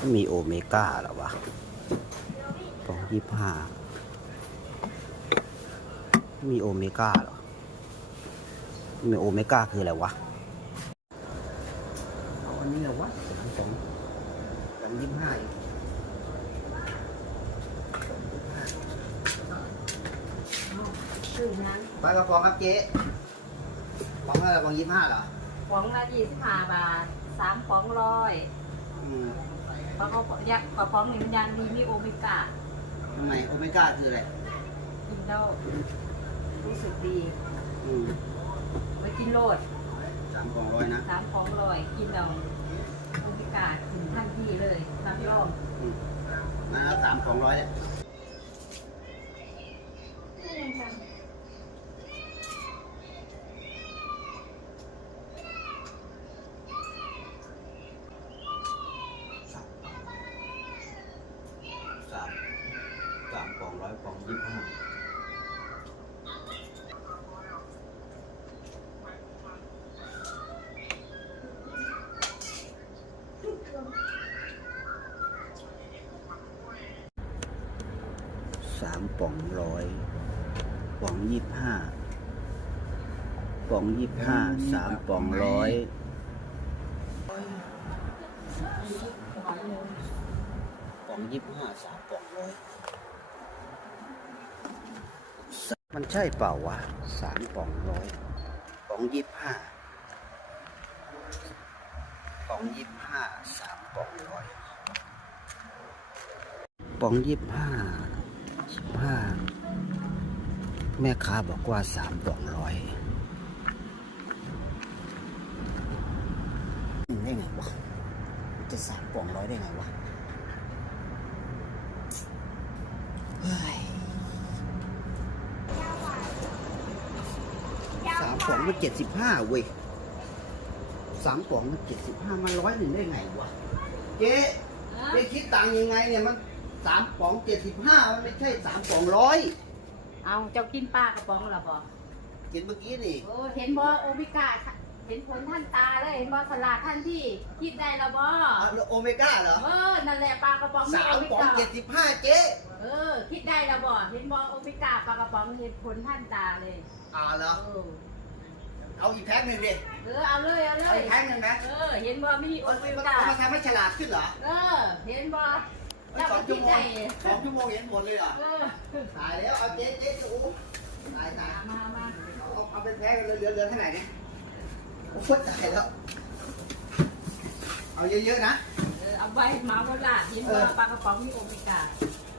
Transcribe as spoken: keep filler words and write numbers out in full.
มีโอเมก้าหรอวะสองยี่ห้ามีโอเมก้าหรอมีโอเมก้าคืออะไรวะเอาอันนี้เหรอวะสองสองสองยี่ห้าปลากระป๋องครับเจ๊ป๋องอะไรป๋องยี่ห้าเหรอป๋องละยี่สิบห้าบาทสามป๋องร้อยอืมเพราะเขายักกระป๋องหนึ่งยันดีมีโอเมก้าทำไมโอเมก้าคืออะไรกินแล้วรู้สึกดีอืมไว้กินโลดสามกล่องร้อยนะสามป๋องร้อยกินแล้วโอเมก้าถึงทันทีเลยรับรองอืมนั่นสามกล่องร้อยเนี่ยสามสามกล่องร้อยกล่องยี่ห้าสามป่องร้อยป่องยี่ห้าป่องยี่ห้าสามป่องร้อยป่องยี่ห้าสามป่องร้อยมันใช่เปล่าวะสามป่องร้อยป่องยี่ห้าป่องยี่ห้าสามป่องร้อยป่องยี่ห้าสิบห้าแม่ค้าบอกว่าสามป่องร้อยได้ไงวะจะสามป่องร้อยได้ไงวะเฮ้ยสามป่องมันเจ็ดสิบห้าเว้ยสามป่องมันเจ็ดสิบห้ามันร้อยหนึ่งได้ไงวะเจ๊เจ๊คิดตังค์ยังไงเนี่ยมันสามป่องเจ็ดสิบห้ามันไม่ใช่สามป่องร้อยเอาเจ้ากินปลากระป๋องหรอบอกกินเมื่อกี้นี่โอ้เห็นบอโอเมก้าเห็นผลท่านตาเลยเห็นบอสลาดท่านที่คิดได้แล้วบอโอเมก้าเหรอเออนั่นแหละปลากระป๋องสามโอเมป่องก้าเจ็ดสิบห้าเจ๊เออคิดได้แล้วบอเห็นบอโอเมก้าปลากระป๋องเห็นผลท่านตาเลยอ่าเหรอเออเอาอีกแพ็คหนึ่งดิเออเอาเลยเอาเลเอายอีกแพ็คหนึ่งนะเออเห็นบอมีโอมันเมมันก้ามันทำให้ฉลาดขึ้นเหรอเออเห็นบอเจ้าสอก็งชั่คิวดโมได้งสองชั่วโมงเห็นผลเลยเหรอเออตายแล้วเอาเจ๊เจ๊จะอู้ตายตายมามาเอาเอาเป็นแพ็คเหลือเหลือเหลือเท่าไหร่เนี่ยโอ้โหตายแล้วเอาเยอะๆนะเออเอาไว้มาโบราณเห็นบอปลากระป๋องมีโอเมก้า